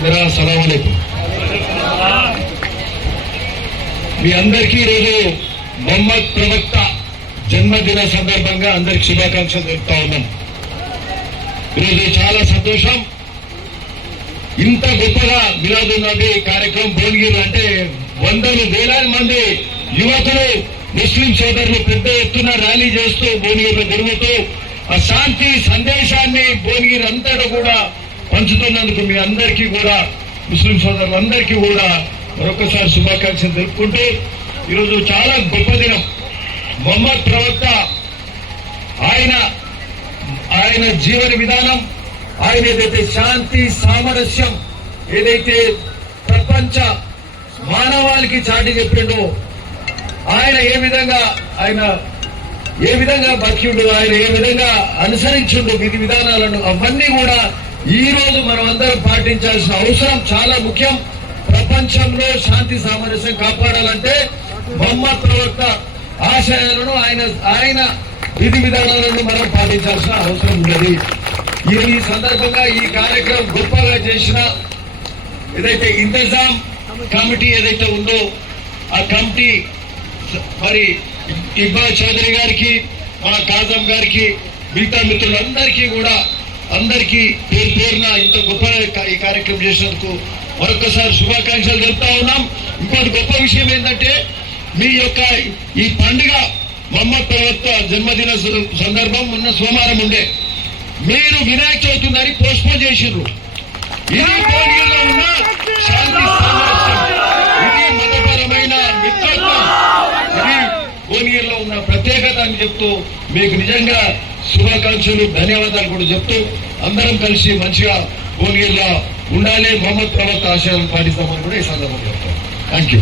జరా సలాం మీ అందరికీ ఈరోజు మొహమ్మద్ ప్రవక్త జన్మదిన సందర్భంగా అందరికి శుభాకాంక్షలు తెలుపుతా ఉన్నాం. ఈరోజు చాలా సంతోషం. ఇంత గొప్పగా మిలాదు కార్యక్రమం భువనగిరి అంటే వందలు వేలాది మంది యువకులు ముస్లిం సోదరులు పెద్ద ఎత్తున ర్యాలీ చేస్తూ భువనగిరిలో తిరుగుతూ ఆ శాంతి సందేశాన్ని భువనగిరి అంతటా కూడా పంచుతున్నందుకు మీ అందరికీ కూడా ముస్లిం సోదరులందరికీ కూడా మరొకసారి శుభాకాంక్షలు తెలుపుకుంటూ ఈరోజు చాలా గొప్ప దినం. మొహమ్మద్ ప్రవక్త ఆయన ఆయన జీవన విధానం ఆయన ఏదైతే శాంతి సామరస్యం ఏదైతే ప్రపంచ మానవాళికి చాటి చెప్పిండో ఆయన ఏ విధంగా ఆయన ఏ విధంగా బతికిండు ఆయన ఏ విధంగా అనుసరించిండు విధి విధానాలను అవన్నీ కూడా ఈ రోజు మనం అందరం పాటించాల్సిన అవసరం చాలా ముఖ్యం. ప్రపంచంలో శాంతి సామరస్యం కాపాడాలంటే మొహమ్మద్ ప్రవక్త ఆశయాలను ఆయన ఆయన విధి విధానాలను మనం పాటించాల్సిన అవసరం ఉన్నది. ఈ ఈ సందర్భంగా ఈ కార్యక్రమం గొప్పగా చేసిన ఏదైతే ఇంతజాం కమిటీ ఏదైతే ఉందో ఆ కమిటీ మరి ఇక్బాల్ చౌదరి గారికి మన కాజం గారికి మిగతా మిత్రులందరికీ కూడా అందరికీ పేరు పేరున ఇంత గొప్ప ఈ కార్యక్రమం చేసినందుకు మరొకసారి శుభాకాంక్షలు తెలుపుతా ఉన్నాం. ఇంకోటి గొప్ప విషయం ఏంటంటే మీ యొక్క ఈ పండుగ మొహమ్మద్ ప్రవక్త జన్మదిన సందర్భం ఉన్న సోమవారం ఉండే. మీరు వినాయక చవితి ఉందని పోస్ట్పోన్ చేసిండ్రు ఇది భువనగిరిలో ఉన్న శాంతి ఇది మతపరమైన మిత్రత్వం. ఇది భువనగిరిలో ఉన్న ప్రత్యేకత అని చెప్తూ మీకు నిజంగా శుభాకాంక్షలు ధన్యవాదాలు కూడా చెప్తూ అందరం కలిసి మంచిగా భువనగిరిలో ఉండాలి. మహమ్మద్ ప్రవక్త ఆశయాలను పాటిస్తామని కూడా ఈ సందర్భంగా చెప్తాం. Thank you